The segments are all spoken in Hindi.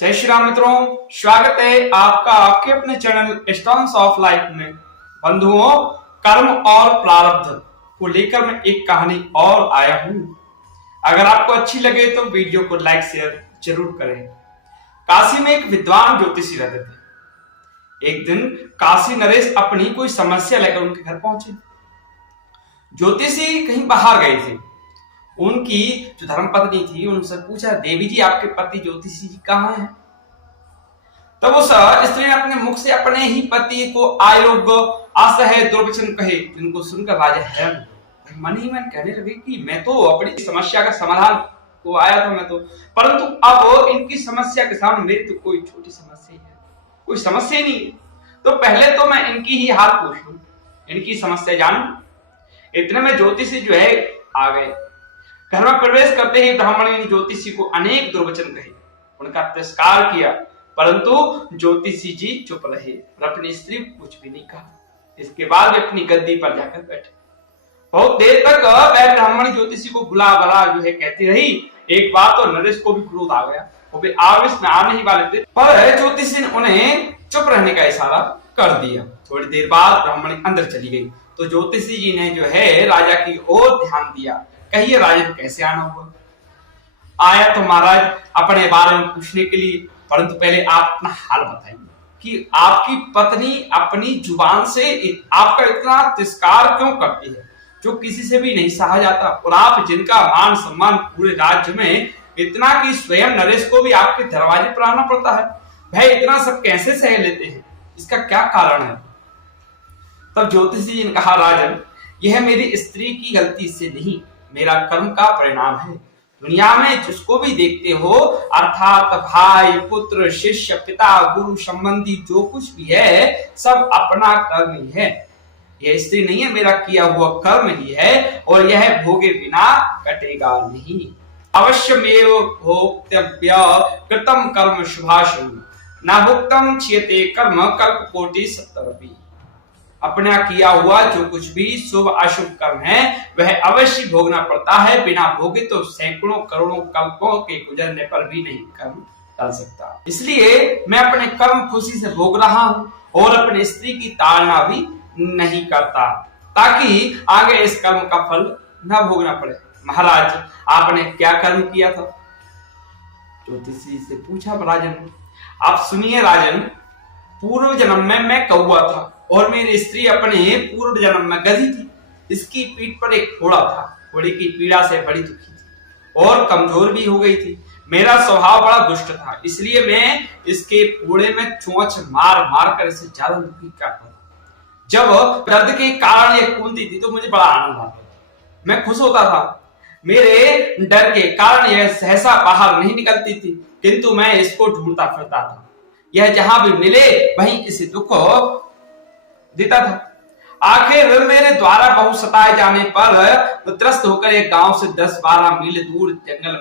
जय श्री राम मित्रों, स्वागत है आपका आपके अपने चैनल स्टोन्स ऑफ लाइफ में। बंधुओं, कर्म और प्रारब्ध को लेकर मैं एक कहानी और आया हूं। अगर आपको अच्छी लगे तो वीडियो को लाइक शेयर जरूर करें। काशी में एक विद्वान ज्योतिषी रहते थे। एक दिन काशी नरेश अपनी कोई समस्या लेकर उनके घर पहुंचे। ज्योतिषी कहीं बाहर गए थे। उनकी जो धर्मपत्नी थी उनसे पूछा, देवी जी आपके पति ज्योतिषी जी कहाँ हैं? तब उस स्त्री ने अपने मुख से अपने ही पति को अयोग्य, असह्य, दुर्वचन कहे, जिनको सुनकर राजा हैरान मन ही मन कहने लगे कि मैं तो अपनी समस्या का समाधान को आया था मैं तो, परंतु अब इनकी समस्या के सामने मेरी तो कोई छोटी समस्या ही है, कोई समस्या ही नहीं है। तो पहले तो मैं इनकी ही हाल पूछ लूं, इनकी समस्या जानूं। इतने में ज्योतिषी जो है आ गए। घर में प्रवेश करते ही ब्राह्मण ने ज्योतिषी को अनेक दुर्वचन कहे, उनका तिरस्कार किया, परंतु ज्योतिषी जी चुप रहे और अपनी स्त्री कुछ भी नहीं कहा। इसके बाद वे अपनी गद्दी पर जाकर बैठे। बहुत देर तक वह ब्राह्मण ज्योतिषी को बुला बला जो है कहती रही। एक बार तो नरेश को भी क्रोध आ गया, वो भी आवेश में आने ही वाले थे, पर ज्योतिषी ने उन्हें चुप रहने का इशारा कर दिया। थोड़ी देर बाद ब्राह्मणी अंदर चली गई तो ज्योतिषी जी ने जो है राजा की ओर ध्यान दिया। कहिए राजन कैसे आना हुआ? आया तो महाराज अपने बारे में पूछने के लिए, परंतु पहले आप अपना हाल बताइए कि आपकी पत्नी अपनी जुबान से आपका इतना तिरस्कार क्यों करती है, जो किसी से भी नहीं सहा जाता, और आप जिनका मान सम्मान पूरे राज्य में इतना कि स्वयं नरेश को भी आपके दरवाजे पर आना पड़ता है, भाई इतना सब कैसे सह लेते हैं? इसका क्या कारण है? तब ज्योतिषी जी ने कहा, राजन यह मेरी स्त्री की गलती से नहीं, मेरा कर्म का परिणाम है। दुनिया में जिसको भी देखते हो, अर्थात भाई, पुत्र, शिष्य, पिता, गुरु, संबंधी जो कुछ भी है, सब अपना कर्म ही है। यह स्त्री नहीं है, मेरा किया हुआ कर्म ही है, और यह भोगे बिना कटेगा नहीं। अवश्यमेव भोक्तव्य कृतम कर्म शुभाशुभ, न भुक्तम क्षीयते कर्म कल्पकोटि सत्तरपि। अपना किया हुआ जो कुछ भी शुभ अशुभ कर्म है वह अवश्य भोगना पड़ता है, बिना भोगे तो सैकड़ों करोड़ों कल्पों के गुजरने पर भी नहीं कर्म टल सकता। इसलिए मैं अपने कर्म खुशी से भोग रहा हूं और अपनी स्त्री की ताड़ना भी नहीं करता, ताकि आगे इस कर्म का फल न भोगना पड़े। महाराज आपने क्या कर्म किया था? ज्योतिषी से पूछा राजन। आप सुनिए राजन, पूर्व जन्म में मैं कौवा था और मेरी स्त्री अपने पूर्व जन्म में गधी थी। इसकी पीठ पर एक फोड़ा था, फोड़े की पीड़ा से बड़ी दुखी थी और कमजोर भी हो गई थी। मेरा स्वभाव बड़ा दुष्ट था, इसलिए मैं इसके फोड़े में चोंच मार मार कर इसे ज्यादा दुखी करता था। जब दर्द के कारण ये कूदती थी तो मुझे बड़ा आनंद आता था, मैं खुश होता था। मेरे डर के कारण यह सहसा बाहर नहीं निकलती थी, किंतु मैं इसको ढूंढता फिरता था। यह जहां भी मिले वहीं इसे दुख देता था। आखिर मेरे द्वारा बहुत सताए जाने पर त्रस्त होकर एक गांव से 10-12 मील दूर जंगल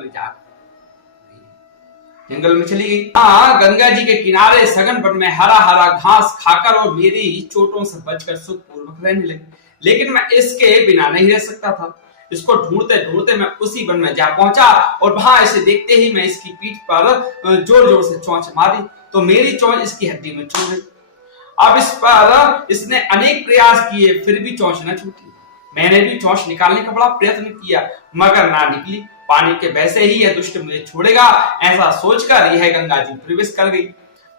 में चली गई। हाँ, गंगा जी के किनारे सघन वन में हरा हरा घास खाकर और मेरी चोटों से बचकर सुखपूर्वक रहने लगी। लेकिन मैं इसके बिना नहीं रह सकता था। इसको ढूंढते ढूंढते मैं उसी वन में जा पहुंचा और वहां इसे देखते ही मैं इसकी पीठ पर जोर जोर से चोंच मारी तो मेरी चोंच इसकी हड्डी में चुभ गई। अब इस पर इसने अनेक प्रयास किए, फिर भी चोंच न छूटी। मैंने भी चोंच निकालने का बड़ा प्रयत्न किया, मगर ना निकली। पानी के वैसे ही यह दुष्ट मुझे छोड़ेगा, ऐसा सोचकर यह गंगा जी प्रवेश कर गई,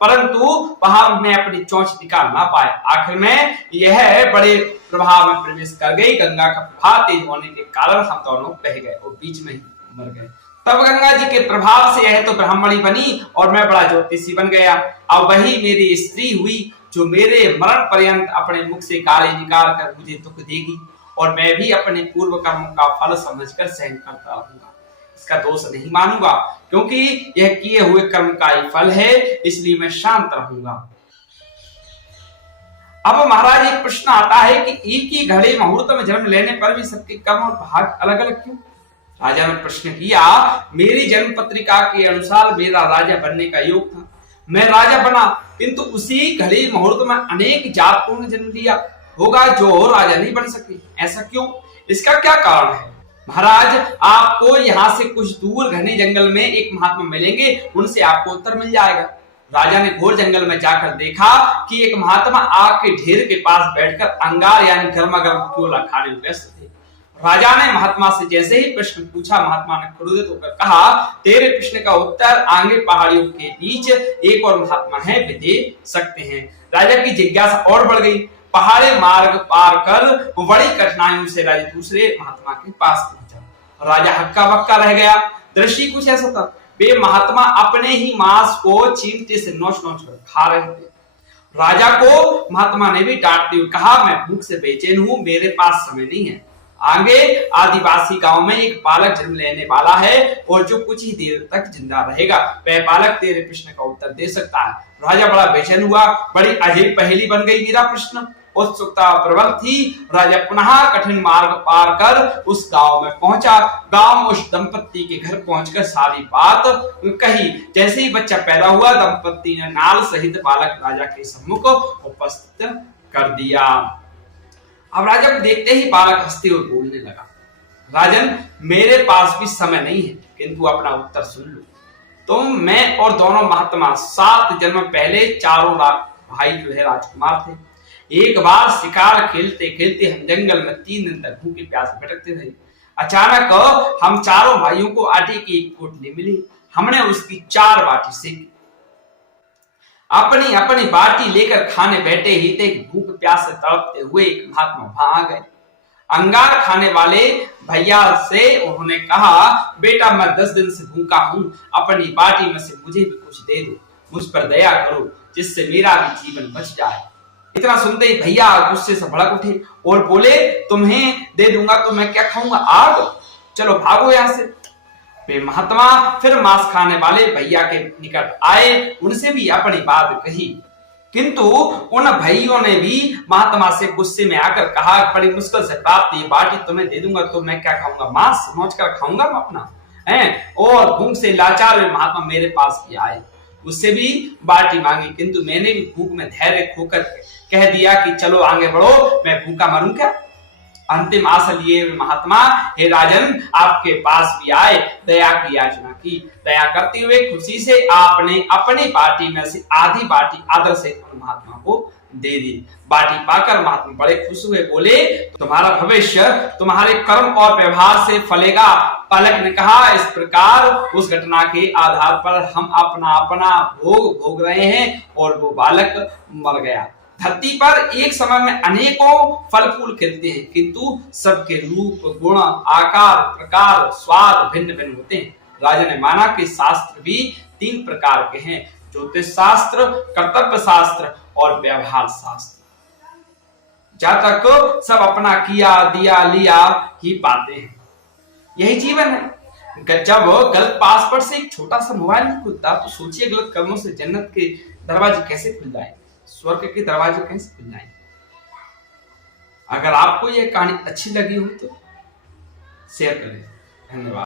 परंतु वहां मैं अपनी चोंच निकाल ना पाया। आखिर में यह बड़े प्रभाव में प्रवेश कर गई। गंगा का प्रभाव तेज होने के कारण हम दोनों बह गए और बीच में ही मर गए। तब गंगा जी के प्रभाव से यह तो ब्राह्मणी बनी और मैं बड़ा ज्योतिषी बन गया। अब वही मेरी स्त्री हुई जो मेरे मरण पर्यंत अपने मुख से गाली निकाल कर मुझे दुख देगी, और मैं भी अपने पूर्व कर्मों का फल समझकर सहन करता रहूंगा। इसका दोष नहीं मानूंगा, क्योंकि यह किए हुए कर्म का ही फल है, इसलिए मैं शांत रहूंगा। अब महाराज एक प्रश्न आता है कि एक ही घड़ी मुहूर्त में जन्म लेने पर भी सबके कर्म और भाग अलग अलग क्यों? राजा ने प्रश्न किया, मेरी जन्म पत्रिका के अनुसार मेरा राजा बनने का योग था। मैं राजा बना, किंतु उसी घड़ी मुहूर्त में अनेक जातकों ने जन्म लिया होगा जो राजा नहीं बन सके। ऐसा क्यों? इसका क्या कारण है? महाराज आपको यहाँ से कुछ दूर घने जंगल में एक महात्मा मिलेंगे, उनसे आपको उत्तर मिल जाएगा। राजा ने घोर जंगल में जाकर देखा कि एक महात्मा आग के ढेर के पास बैठकर अंगार यानी गर्मा गर्म क्योला खाने में व्यस्त थे। राजा ने महात्मा से जैसे ही प्रश्न पूछा, महात्मा ने क्रोधित होकर कहा, तेरे प्रश्न का उत्तर आगे पहाड़ियों के बीच एक और महात्मा है, वे दे सकते हैं। राजा की जिज्ञासा और बढ़ गई। पहाड़ी मार्ग पार कर बड़ी कठिनाइयों से राजा दूसरे महात्मा के पास पहुंचा। राजा हक्का बक्का रह गया। दृश्य कुछ ऐसा था, वे महात्मा अपने ही मांस को चींटे से नोच नोच कर खा रहे थे। राजा को महात्मा ने भी डांटते हुए कहा, मैं भूख से बेचैन हूं, मेरे पास समय नहीं है। आगे आदिवासी गांव में एक बालक जन्म लेने वाला है और जो कुछ ही देर तक जिंदा रहेगा, वह बालक तेरे प्रश्न का उत्तर दे सकता है। राजा बड़ा बेचैन हुआ। बड़ी अजीब पहेली बन गई मेरा प्रश्न। उत्सुकता प्रबल थी। राजा पुनः कठिन मार्ग पार कर उस गांव में पहुंचा। गांव में उस दंपत्ति के घर पहुंचकर सारी बात कही। जैसे ही बच्चा पैदा हुआ, दंपत्ति ने नाल सहित बालक राजा के सम्मुख उपस्थित कर दिया। अब राजा को देखते ही बालक हंसते हुए बोलने लगा, राजन, मेरे पास भी समय नहीं है, किंतु अपना उत्तर सुन लो। तुम, मैं और दोनों महात्मा 7 जन्म पहले चारों भाई जो है राजकुमार थे। एक बार शिकार खेलते खेलते हम जंगल में 3 दिन तक भूखे प्यासे भटकते रहे। अचानक हम चारों भाइयों को आटे की एक पोटली मिली। हमने उसकी 4 बाटी सेकी। अपनी अपनी बाटी लेकर खाने बैठे ही थे, भूख प्यास से तड़पते हुए एक महात्मा वहां आ गए। अंगार खाने वाले भैया से उन्होंने कहा, बेटा, मैं 10 दिन से भूखा हूं, अपनी बाटी में से मुझे भी कुछ दे दो, मुझ पर दया करो, जिससे मेरा भी जीवन बच जाए। इतना सुनते ही भैया गुस्से से भड़क उठे और बोले, तुम्हें दे दूंगा तो मैं क्या खाऊंगा, आग, चलो भागो यहां से। वे महात्मा फिर मांस खाने वाले भैया के निकट आए, उनसे भी अपनी बात कही, किंतु उन भाइयों ने भी महात्मा से गुस्से में आकर कहा, बड़ी मुश्किल से प्राप्त ये बाटी तुम्हें दे दूंगा तो मैं क्या खाऊंगा, मांस नोच कर खाऊंगा मैं अपना है। और भूख से लाचार वे महात्मा मेरे पास भी आए, उससे भी बाटी मांगी, किंतु मैंने भी भूख में धैर्य खोकर कह दिया कि चलो आगे बढ़ो, मैं भूखा मरूं क्या। अंतिम आशा लिए महात्मा, हे राजन, आपके पास भी आए, दया की याचना की। दया करते हुए खुशी से आपने अपनी बाटी में से आधी बाटी आदर से महात्मा को दे दी। बाटी पाकर महात्मा बड़े खुश हुए, बोले, तुम्हारा भविष्य तुम्हारे कर्म और व्यवहार से फलेगा। बालक ने कहा, इस प्रकार उस घटना के आधार पर हम अपना अपना भोग भोग रहे हैं और वो बालक मर गया। धरती पर एक समय में अनेकों फल फूल खिलते हैं, किंतु सबके रूप, गुण, आकार, प्रकार, स्वाद भिन्न भिन्न होते हैं। राजा ने माना कि शास्त्र भी 3 प्रकार के हैं, ज्योतिष शास्त्र, कर्तव्य शास्त्र और व्यवहार शास्त्र। जहां तक सब अपना किया दिया लिया ही पाते हैं, यही जीवन है। जब गलत पासवर्ड से एक छोटा सा मोबाइल नहीं खुलता, तो सोचिए गलत कर्मों से जन्नत के दरवाजे कैसे खुल जाए, स्वर्ग के दरवाजे कैसे खुल जाएंगे। अगर आपको यह कहानी अच्छी लगी हो तो शेयर करें। धन्यवाद।